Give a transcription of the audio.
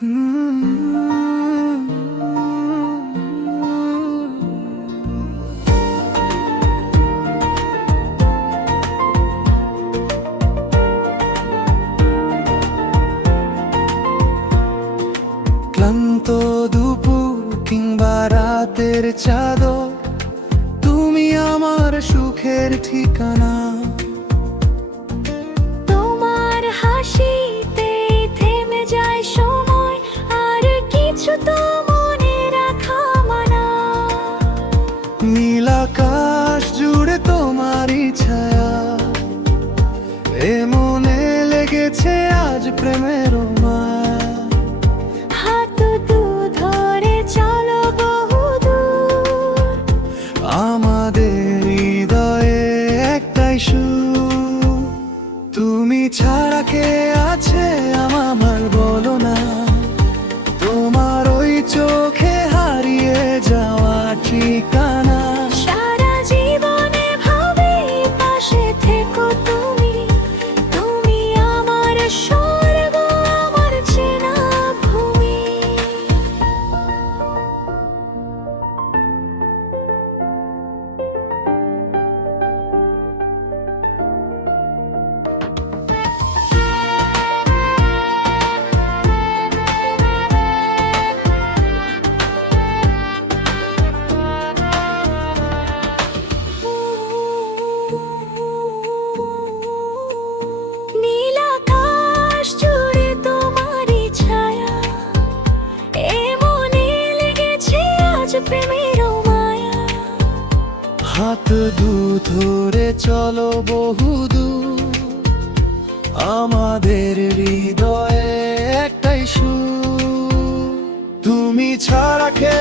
ক্লান্ত দুপুর কিংবা রাতের চাদর, তুমি আমার সুখের ঠিকানা। তোমার হাসিতে থেমে যায় সময়, আর কিছু তো মনে রাখা মানা। নীল আকাশ জুড়ে তোমারই ছায়া, এ মনে লেগেছে আজ প্রেমের মায়া। হাত দু ধরে চলো বহুদূর, আমাদের হৃদয়ে একটাই সুর। তুমি ছাড়া কে আছে আমার বলো না, তোমার ওই চোখে হারিয়ে যাওয়া ঠিকানা। সারা জীবনে ভাবে পাশে থেকো তুমি, তুমি আমার স্বর্গ, আমার চেনা ভূমি। নীল আকাশ জুড়ে তোমারই ছায়া, এ মনে লেগেছে আজ প্রেমের মায়া। হাত দু ধরে চলো বহুদূর, আমাদের হৃদয়ে একটাই সুর। তুমি ছাড়া কে